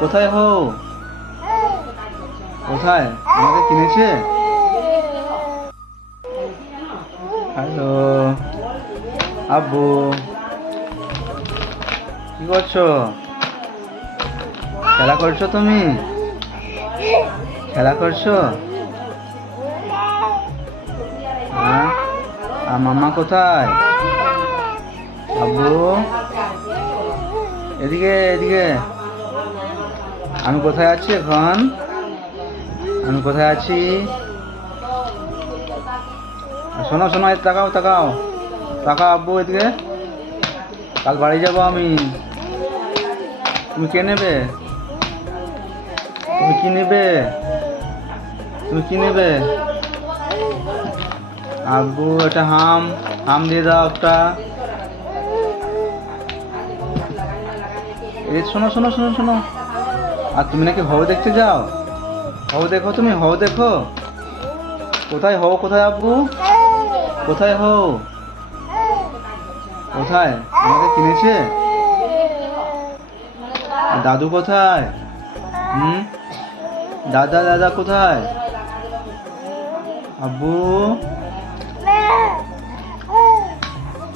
কোথায় হো? কোথায়? আমাকে কিনেছে? হ্যালো আব্বু, কি করছো? খেলা করছো তুমি? খেলা করছো? হ্যাঁ, আর মাম্মা কোথায়? আব্বু, এদিকে এদিকে। আমি কোথায় আছি এখন? আমি কোথায় আছি? শোনো শোনো, তাকাও তাকাও তাকাও আব্বু, এদিকে। কাল বাড়ি যাবো আমি। তুমি কে নেবে? তুমি কি নেবে? তুমি কি নেবে? আব্বু, এটা হাম হাম দিয়ে দাও একটা। এই শোনো শোনো শোনো শোনো, আর তুমি নাকি হও দেখতে যাও? হও দেখো, তুমি হও দেখো। কোথায় হও? কোথায় আব্বু? কোথায় হও? কোথায়? আমাকে কিনেছে? আর দাদু কোথায়? দাদা দাদা কোথায়? আব্বু,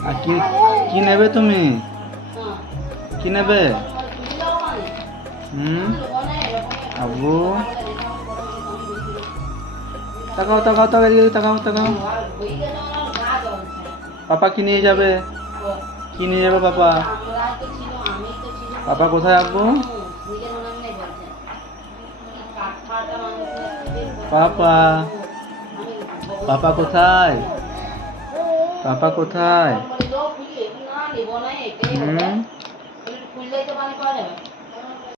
আর কি কি নেবে তুমি? কি নেবে? আব্বু, তাকাও তাকাও তাকাও, এদিকে তাকাও তাকাও। পাপা কি নিয়ে যাবে? কি নিয়ে যাবে পাপা? পাপা কোথায় আব্বু? পাপা, পাপা কোথায়? পাপা কোথায়?